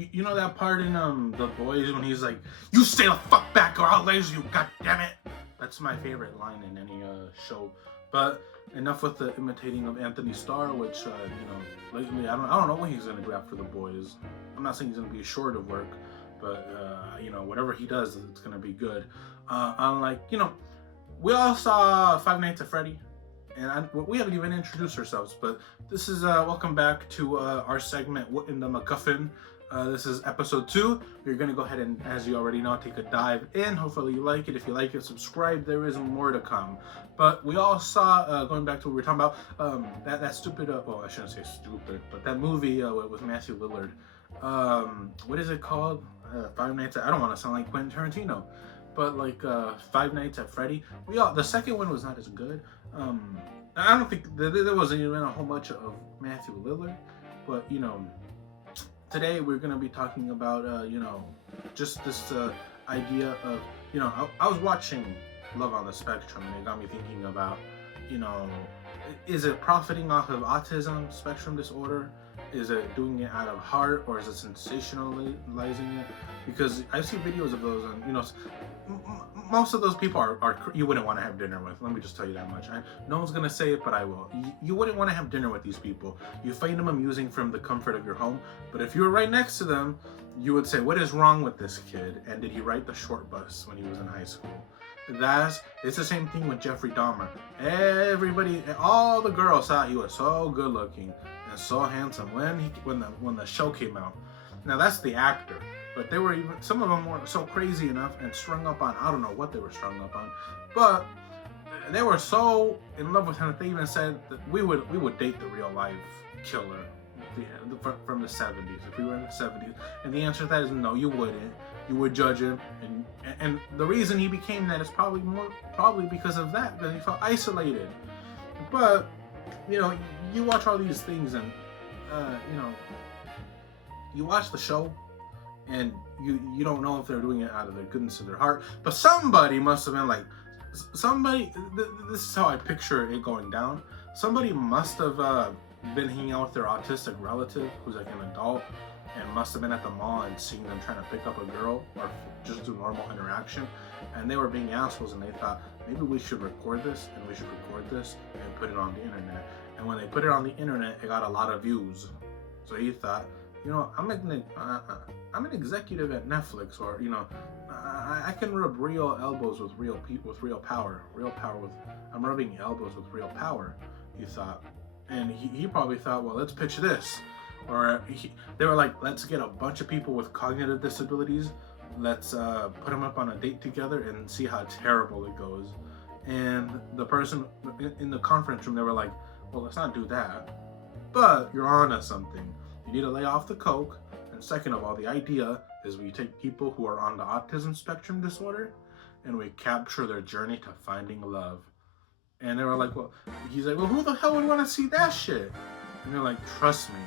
You know that part in The Boys when he's like, "You stay the fuck back or I'll laser you, god damn it." That's my favorite line in any show. But enough with the imitating of Anthony Starr, which lately I don't know what he's gonna do after The Boys. I'm not saying he's gonna be short of work, but whatever he does, it's gonna be good. Unlike we all saw Five Nights at Freddy, and we haven't even introduced ourselves, but this is welcome back to our segment, What in the MacGuffin. This is episode 2. We're going to go ahead and, as you already know, take a dive in. Hopefully you like it. If you like it, subscribe. There is more to come. But we all saw, going back to what we were talking about, that stupid, well, I shouldn't say stupid, but that movie with Matthew Lillard. What is it called? Five Nights at, I don't want to sound like Quentin Tarantino, but like Five Nights at Freddy. The second one was not as good. I don't think there wasn't even a whole bunch of Matthew Lillard, but today we're going to be talking about just this idea of I was watching Love on the Spectrum, and it got me thinking about is it profiting off of autism spectrum disorder? Is it doing it out of heart, or is it sensationalizing it? Because I see videos of those, and most of those people are you wouldn't want to have dinner with. Let me just tell you that much. No one's gonna say it, but I will. You wouldn't want to have dinner with these people. You find them amusing from the comfort of your home, but if you were right next to them, you would say, "What is wrong with this kid? And did he ride the short bus when he was in high school?" It's the same thing with Jeffrey Dahmer. Everybody, all the girls thought he was so good looking and so handsome when the show came out. Now that's the actor, but some of them were so crazy enough and strung up on, I don't know what they were strung up on, but they were so in love with him that they even said that we would date the real life killer from the 70s if we were in the 70s. And the answer to that is no, you wouldn't. You would judge him, and the reason he became that is probably because of that he felt isolated. But you watch all these things, and you watch the show, and you don't know if they're doing it out of the goodness of their heart. But somebody must have been like, this is how I picture it going down. Somebody must have been hanging out with their autistic relative who's like an adult, and must have been at the mall and seen them trying to pick up a girl or just do normal interaction, and they were being assholes, and they thought maybe we should record this and put it on the internet. And when they put it on the internet, it got a lot of views. So he thought, I'm an executive at Netflix, or I can rub real elbows with real people with real power. I'm rubbing elbows with real power, he thought. And he probably thought, well, let's pitch this. Or they were like, let's get a bunch of people with cognitive disabilities, let's put them up on a date together and see how terrible it goes. And the person in the conference room, they were like, well, let's not do that, but you're on to something. You need to lay off the coke, and second of all, the idea is we take people who are on the autism spectrum disorder and we capture their journey to finding love. And they were like, he's like, well, who the hell would want to see that shit? And they're like, trust me,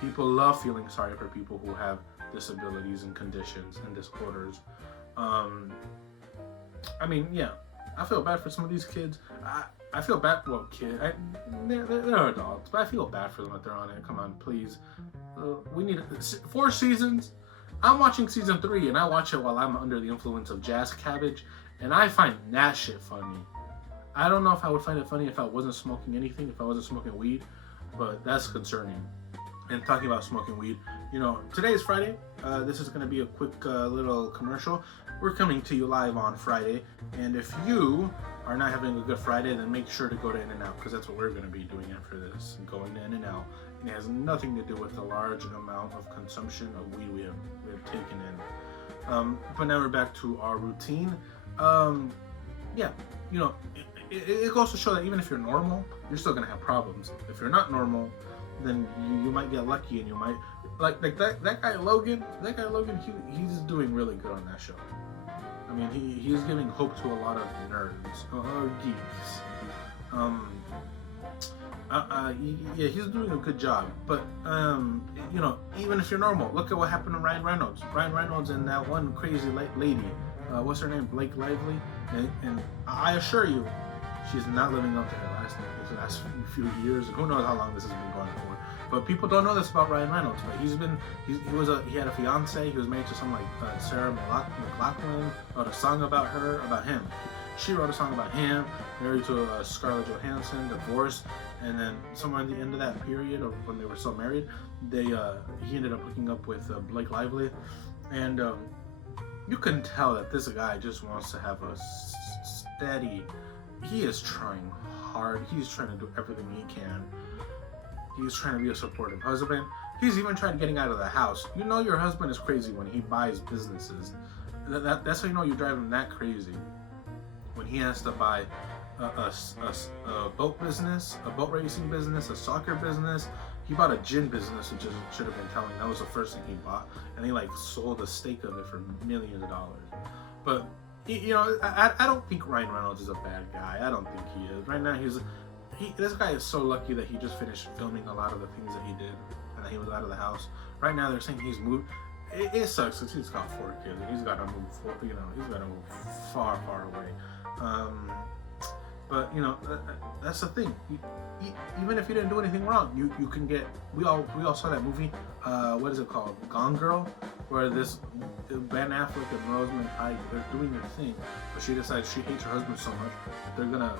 people love feeling sorry for people who have disabilities and conditions and disorders. I feel bad for some of these kids. I feel bad for they're adults, but I feel bad for them that they're on it. Come on, please. We need 4 seasons. I'm watching season 3, and I watch it while I'm under the influence of Jazz Cabbage, and I find that shit funny. I don't know if I would find it funny if I wasn't smoking anything, if I wasn't smoking weed, but that's concerning. And talking about smoking weed, today is Friday. This is going to be a quick little commercial. We're coming to you live on Friday, and if you are not having a good Friday, then make sure to go to In-N-Out, because that's what we're going to be doing after this, going to In-N-Out. And it has nothing to do with the large amount of consumption of weed we have taken in. But now we're back to our routine. It goes to show that even if you're normal, you're still going to have problems. If you're not normal, then you might get lucky, and you might like that guy Logan. He's doing really good on that show. I mean, he's giving hope to a lot of nerds or geeks. He's doing a good job. But even if you're normal, look at what happened to Ryan Reynolds. Ryan Reynolds and that one crazy lady. What's her name? Blake Lively. And I assure you, she's not living up to her last few years. Who knows how long this has been going for. But people don't know this about Ryan Reynolds. But he had a fiance. He was married to some like Sarah McLachlan. Wrote a song about him. She wrote a song about him. Married to Scarlett Johansson, divorced, and then somewhere at the end of that period of when they were still married, he ended up hooking up with Blake Lively, and you can tell that this guy just wants to have a steady. He is trying hard. He's trying to do everything he can. He's trying to be a supportive husband. He's even trying getting out of the house. You know your husband is crazy when he buys businesses. That's how you know you drive him that crazy. When he has to buy a boat business, a boat racing business, a soccer business. He bought a gin business, which should have been telling. That was the first thing he bought, and he like sold a stake of it for millions of dollars. But you know, I don't think Ryan Reynolds is a bad guy. I don't think he is. Right now, this guy is so lucky that he just finished filming a lot of the things that he did, and that he was out of the house. Right now, they're saying he's moved. It sucks because he's got 4 kids, and he's got to move. He's got to move far, far away. But you know, that's the thing. Even if you didn't do anything wrong, you can get. We all saw that movie. What is it called? Gone Girl, where this Ben Affleck and Rosamund Pike, they're doing their thing, but she decides she hates her husband so much they're gonna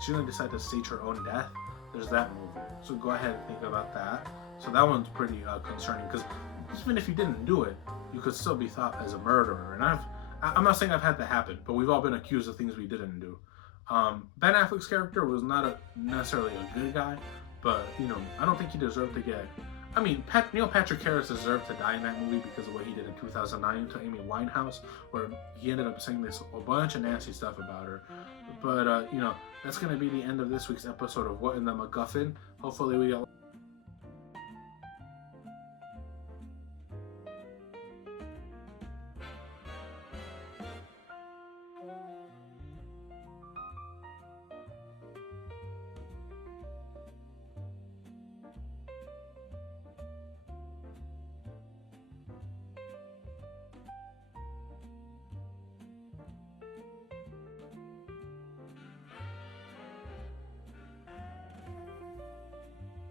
she's gonna decide to stage her own death. There's that movie. So go ahead and think about that. So that one's pretty concerning because even if you didn't do it, you could still be thought as a murderer. And I'm not saying I've had that happen, but we've all been accused of things we didn't do. Ben Affleck's character was not necessarily a good guy, but you know, I don't think he deserved to get. I mean, Neil Patrick Harris deserved to die in that movie because of what he did in 2009 to Amy Winehouse, where he ended up saying a bunch of nasty stuff about her. But you know, that's gonna be the end of this week's episode of What in the MacGuffin. Hopefully, we got.